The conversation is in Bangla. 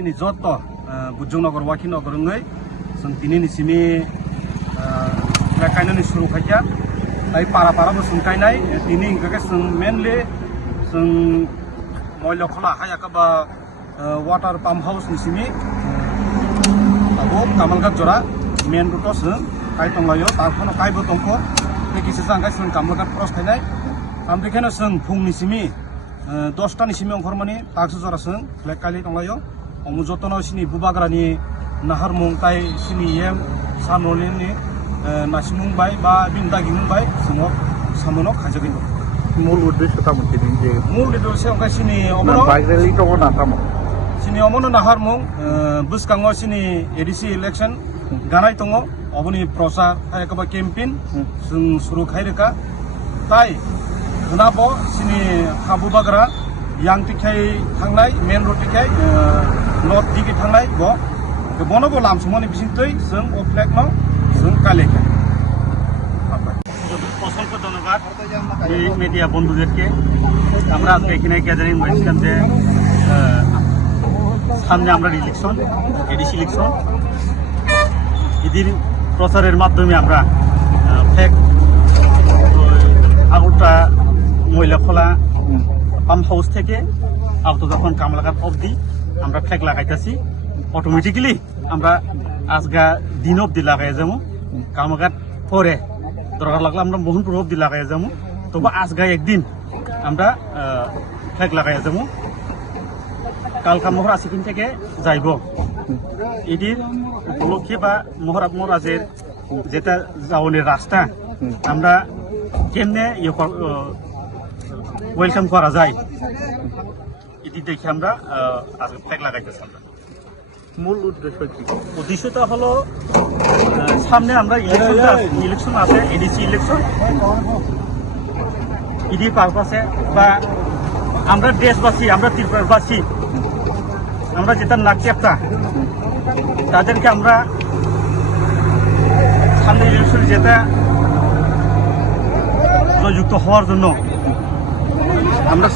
sini joto Bujungnagar Wakinagar ngai tini ni sini lekaina ni suru khaja tai para bo sungkainai tini ingka mainly moila khola haya ka ba water pump house ni sini abo Kamalghat jora main road sung kai tonglayo tarphono kai bo tongko kisi jangkai sung Kamalghat cross khainai amdekhana sung phung ni simi 10টা ni simi ongkhormani taksu jora sung lekali tonglayo omujotono sini bubagrani nahar mungtai sini yem sanolini nasimung bai ba bindagi mungbai singo samonok khajagin mul uddesho mungkin je mul uddesho ongka sini omono bagreli to na tamo sini omono nahar mung buskango sini ADC election ganai tongo oboni prosa ayakaba campaign sung suru khaireka tai unabo sini habubagra yang tikai thangnai main road tikai north digi thangnai bo bonobo lamsumani bisingtoi sung o flag no sung kaleka অসংখ্য ধন্যবাদ এই মিডিয়া বন্ধুদেরকে আমরা আজকে এখানে গ্যাদারিং হয়েছিলাম যে সামনে আমরা ইলেকশন এডিসি ইলেকশন এদের প্রচারের মাধ্যমে আমরা ফ্ল্যাগ আগরটা মহিলা খোলা পাম্প হাউস থেকে আউট যখন কামলাঘাট অবধি আমরা ফ্ল্যাগ লাগাইতেছি অটোমেটিক্যালি আমরা আজগা দিন অবধি লাগাই যাবো কামলাঘাট পরে দরকার লাগলে আমরা মোহনপুর অবধি লাগাই যাবো তবু আজগা একদিন আমরা ফ্ল্যাগ লাগাই যাবো কালকা মহর আশিকিন থেকে যাইব এটির উপলক্ষে বা মহারাজের যেটা যাওয়ানের রাস্তা আমরা কেমনে ওয়েলকাম করা যায় এটি দেখে আমরা আজকে ফ্ল্যাগ লাগাইতেছি আমরা মূল উদ্দেশ্যটা হলো সামনে আমরা ইলেকশন আছে এডিসি ইলেকশন ইডি পারপাসে বা আমরা দেশবাসী আমরা ত্রিপুরাবাসী আমরা যেটা নাগরিকতা তাদেরকে আমরা সামনে ইলেকশন যেটা জয়যুক্ত হওয়ার জন্য আমরা